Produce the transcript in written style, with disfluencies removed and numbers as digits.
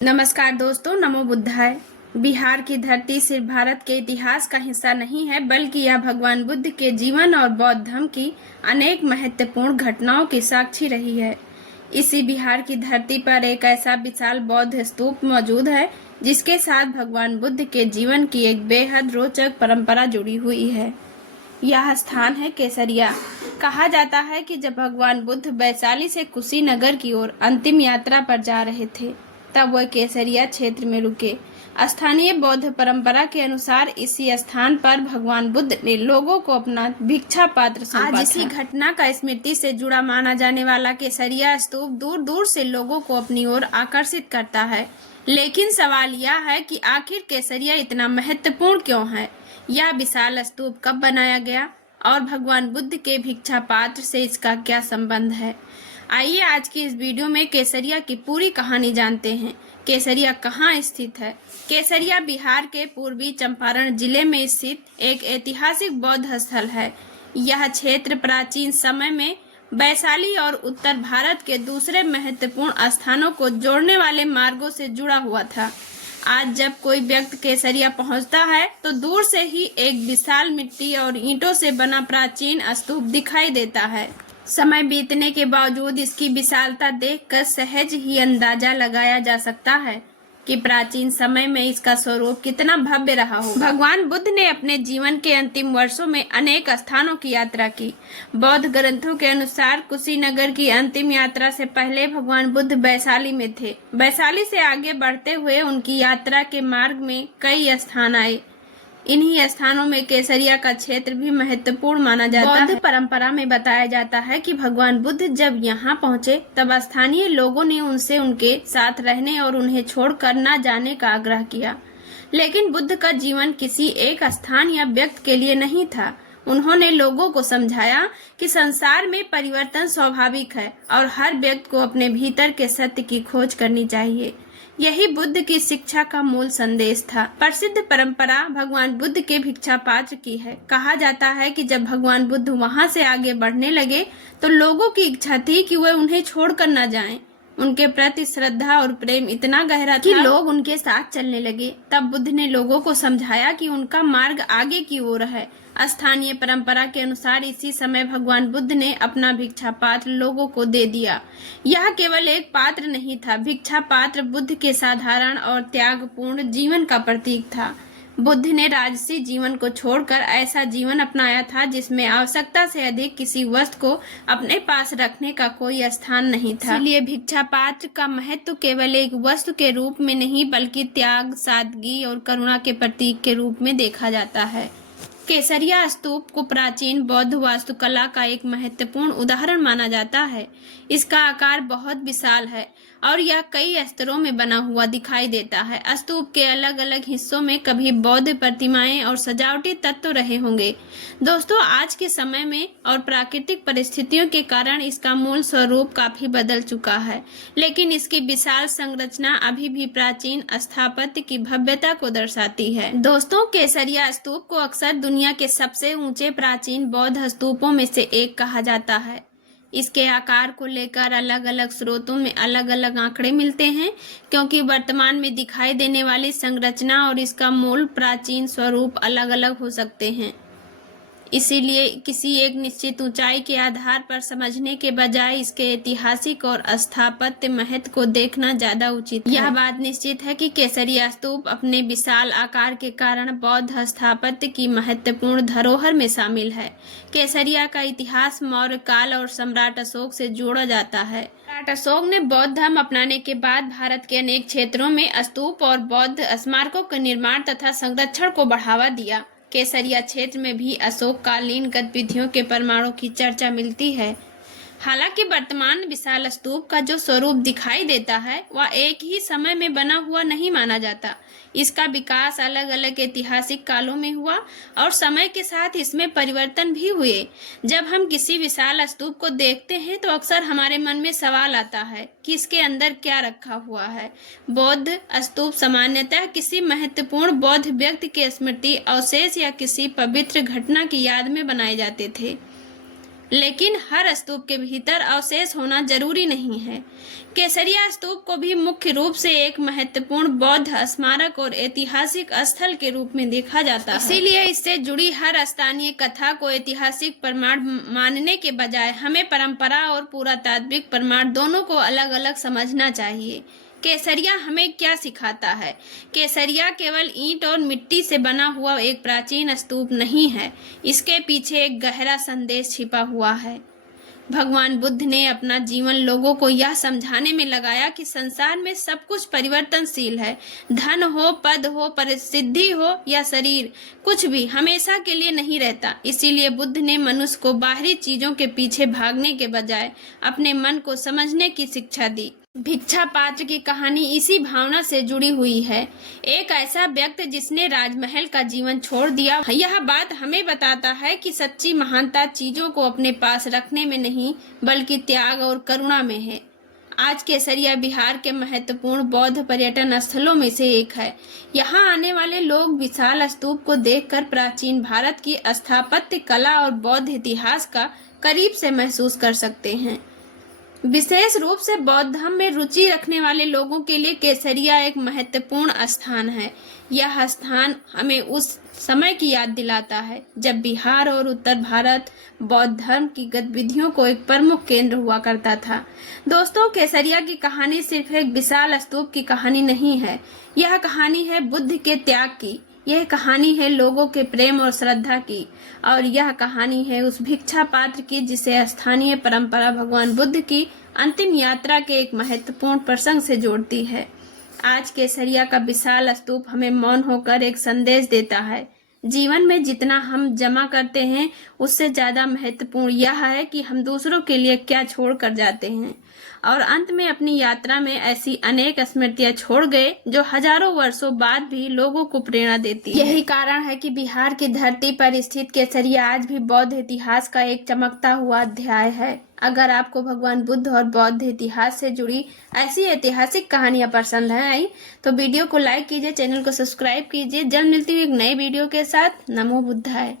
नमस्कार दोस्तों, नमो बुद्धाय। बिहार की धरती सिर्फ भारत के इतिहास का हिस्सा नहीं है, बल्कि यह भगवान बुद्ध के जीवन और बौद्ध धर्म की अनेक महत्वपूर्ण घटनाओं की साक्षी रही है। इसी बिहार की धरती पर एक ऐसा विशाल बौद्ध स्तूप मौजूद है जिसके साथ भगवान बुद्ध के जीवन की एक बेहद रोचक परंपरा जुड़ी हुई है। यह स्थान है केसरिया। कहा जाता है कि जब भगवान बुद्ध वैशाली से कुशीनगर की ओर अंतिम यात्रा पर जा रहे थे, तब वह केसरिया क्षेत्र में रुके। स्थानीय बौद्ध परंपरा के अनुसार इसी स्थान पर भगवान बुद्ध ने लोगों को अपना भिक्षा पात्र सौंपा था। आज इसी घटना का स्मृति से जुड़ा माना जाने वाला केसरिया स्तूप दूर दूर से लोगों को अपनी ओर आकर्षित करता है। लेकिन सवाल यह है कि आखिर केसरिया इतना महत्वपूर्ण क्यों है? यह विशाल स्तूप कब बनाया गया और भगवान बुद्ध के भिक्षा पात्र से इसका क्या संबंध है? आइए आज की इस वीडियो में केसरिया की पूरी कहानी जानते हैं। केसरिया कहाँ स्थित है? केसरिया बिहार के पूर्वी चंपारण जिले में स्थित एक ऐतिहासिक बौद्ध स्थल है। यह क्षेत्र प्राचीन समय में वैशाली और उत्तर भारत के दूसरे महत्वपूर्ण स्थानों को जोड़ने वाले मार्गों से जुड़ा हुआ था। आज जब कोई व्यक्ति केसरिया पहुंचता है तो दूर से ही एक विशाल मिट्टी और ईंटों से बना प्राचीन स्तूप दिखाई देता है। समय बीतने के बावजूद इसकी विशालता देखकर सहज ही अंदाजा लगाया जा सकता है कि प्राचीन समय में इसका स्वरूप कितना भव्य रहा होगा। भगवान बुद्ध ने अपने जीवन के अंतिम वर्षों में अनेक स्थानों की यात्रा की। बौद्ध ग्रंथों के अनुसार कुशीनगर की अंतिम यात्रा से पहले भगवान बुद्ध वैशाली में थे। वैशाली से आगे बढ़ते हुए उनकी यात्रा के मार्ग में कई स्थान आए। इन्हीं स्थानों में केसरिया का क्षेत्र भी महत्वपूर्ण माना जाता है। बौद्ध परंपरा में बताया जाता है कि भगवान बुद्ध जब यहाँ पहुँचे तब स्थानीय लोगों ने उनसे उनके साथ रहने और उन्हें छोड़कर न जाने का आग्रह किया। लेकिन बुद्ध का जीवन किसी एक स्थान या व्यक्ति के लिए नहीं था। उन्होंने लोगों को समझाया कि संसार में परिवर्तन स्वाभाविक है और हर व्यक्ति को अपने भीतर के सत्य की खोज करनी चाहिए। यही बुद्ध की शिक्षा का मूल संदेश था। प्रसिद्ध परंपरा भगवान बुद्ध के भिक्षा पात्र की है। कहा जाता है कि जब भगवान बुद्ध वहां से आगे बढ़ने लगे तो लोगों की इच्छा थी कि वे उन्हें छोड़कर न जाएं। उनके प्रति श्रद्धा और प्रेम इतना गहरा था कि लोग उनके साथ चलने लगे। तब बुद्ध ने लोगों को समझाया कि उनका मार्ग आगे की ओर है। स्थानीय परंपरा के अनुसार इसी समय भगवान बुद्ध ने अपना भिक्षा पात्र लोगों को दे दिया। यह केवल एक पात्र नहीं था, भिक्षा पात्र बुद्ध के साधारण और त्यागपूर्ण जीवन का प्रतीक था। बुद्ध ने राजसी जीवन को छोड़कर ऐसा जीवन अपनाया था जिसमें आवश्यकता से अधिक किसी वस्तु को अपने पास रखने का कोई स्थान नहीं था। इसलिए भिक्षा पात्र का महत्व केवल एक वस्तु के रूप में नहीं बल्कि त्याग, सादगी और करुणा के प्रतीक के रूप में देखा जाता है। केसरिया स्तूप को प्राचीन बौद्ध वास्तुकला का एक महत्वपूर्ण उदाहरण माना जाता है। इसका आकार बहुत विशाल है और यह कई स्तरों में बना हुआ दिखाई देता है। स्तूप के अलग अलग हिस्सों में कभी बौद्ध प्रतिमाएं और सजावटी तत्व रहे होंगे। दोस्तों, आज के समय में और प्राकृतिक परिस्थितियों के कारण इसका मूल स्वरूप काफी बदल चुका है, लेकिन इसकी विशाल संरचना अभी भी प्राचीन स्थापत्य की भव्यता को दर्शाती है। दोस्तों, केसरिया स्तूप को अक्सर दुनिया के सबसे ऊंचे प्राचीन बौद्ध स्तूपों में से एक कहा जाता है। इसके आकार को लेकर अलग अलग स्रोतों में अलग अलग आंकड़े मिलते हैं, क्योंकि वर्तमान में दिखाई देने वाली संरचना और इसका मूल प्राचीन स्वरूप अलग अलग हो सकते हैं। इसीलिए किसी एक निश्चित ऊंचाई के आधार पर समझने के बजाय इसके ऐतिहासिक और स्थापत्य महत्व को देखना ज्यादा उचित है। यह बात निश्चित है कि केसरिया स्तूप अपने विशाल आकार के कारण बौद्ध स्थापत्य की महत्वपूर्ण धरोहर में शामिल है। केसरिया का इतिहास मौर्य काल और सम्राट अशोक से जोड़ा जाता है। सम्राट अशोक ने बौद्ध धर्म अपनाने के बाद भारत के अनेक क्षेत्रों में स्तूप और बौद्ध स्मारकों के निर्माण तथा संरक्षण को बढ़ावा दिया। केसरिया क्षेत्र में भी अशोककालीन गतिविधियों के प्रमाणों की चर्चा मिलती है। हालांकि वर्तमान विशाल स्तूप का जो स्वरूप दिखाई देता है वह एक ही समय में बना हुआ नहीं माना जाता। इसका विकास अलग अलग ऐतिहासिक कालों में हुआ और समय के साथ इसमें परिवर्तन भी हुए। जब हम किसी विशाल स्तूप को देखते हैं तो अक्सर हमारे मन में सवाल आता है कि इसके अंदर क्या रखा हुआ है। बौद्ध स्तूप सामान्यतः किसी महत्वपूर्ण बौद्ध व्यक्ति के स्मृति, अवशेष या किसी पवित्र घटना की याद में बनाए जाते थे। लेकिन हर स्तूप के भीतर अवशेष होना जरूरी नहीं है। केसरिया स्तूप को भी मुख्य रूप से एक महत्वपूर्ण बौद्ध स्मारक और ऐतिहासिक स्थल के रूप में देखा जाता है। इसीलिए इससे जुड़ी हर स्थानीय कथा को ऐतिहासिक प्रमाण मानने के बजाय हमें परंपरा और पुरातात्विक प्रमाण दोनों को अलग अलग समझना चाहिए। केसरिया हमें क्या सिखाता है? केसरिया केवल ईंट और मिट्टी से बना हुआ एक प्राचीन स्तूप नहीं है, इसके पीछे एक गहरा संदेश छिपा हुआ है। भगवान बुद्ध ने अपना जीवन लोगों को यह समझाने में लगाया कि संसार में सब कुछ परिवर्तनशील है। धन हो, पद हो, प्रसिद्धि हो या शरीर, कुछ भी हमेशा के लिए नहीं रहता। इसीलिए बुद्ध ने मनुष्य को बाहरी चीजों के पीछे भागने के बजाय अपने मन को समझने की शिक्षा दी। भिक्षा पात्र की कहानी इसी भावना से जुड़ी हुई है। एक ऐसा व्यक्ति जिसने राजमहल का जीवन छोड़ दिया। यह बात हमें बताता है कि सच्ची महानता चीजों को अपने पास रखने में नहीं, बल्कि त्याग और करुणा में है। आज केसरिया बिहार के महत्वपूर्ण बौद्ध पर्यटन स्थलों में से एक है। यहाँ आने वाले लोग विशाल स्तूप को देखकर प्राचीन भारत की स्थापत्य कला और बौद्ध इतिहास का करीब से महसूस कर सकते हैं। विशेष रूप से बौद्ध धर्म में रुचि रखने वाले लोगों के लिए केसरिया एक महत्वपूर्ण स्थान है। यह स्थान हमें उस समय की याद दिलाता है जब बिहार और उत्तर भारत बौद्ध धर्म की गतिविधियों को एक प्रमुख केंद्र हुआ करता था। दोस्तों, केसरिया की कहानी सिर्फ एक विशाल स्तूप की कहानी नहीं है, यह कहानी है बुद्ध के त्याग की। यह कहानी है लोगों के प्रेम और श्रद्धा की, और यह कहानी है उस भिक्षा पात्र की जिसे स्थानीय परंपरा भगवान बुद्ध की अंतिम यात्रा के एक महत्वपूर्ण प्रसंग से जोड़ती है। आज केसरिया का विशाल स्तूप हमें मौन होकर एक संदेश देता है। जीवन में जितना हम जमा करते हैं उससे ज्यादा महत्वपूर्ण यह है कि हम दूसरों के लिए क्या छोड़ कर जाते हैं। और अंत में अपनी यात्रा में ऐसी अनेक स्मृतियां छोड़ गए जो हजारों वर्षों बाद भी लोगों को प्रेरणा देती है। यही कारण है कि बिहार की धरती पर स्थित केसरिया आज भी बौद्ध इतिहास का एक चमकता हुआ अध्याय है। अगर आपको भगवान बुद्ध और बौद्ध इतिहास से जुड़ी ऐसी ऐतिहासिक कहानियां पसंद आई तो वीडियो को लाइक कीजिए, चैनल को सब्सक्राइब कीजिए। जल्द मिलती हुई एक नई वीडियो के साथ। नमो बुद्धाय।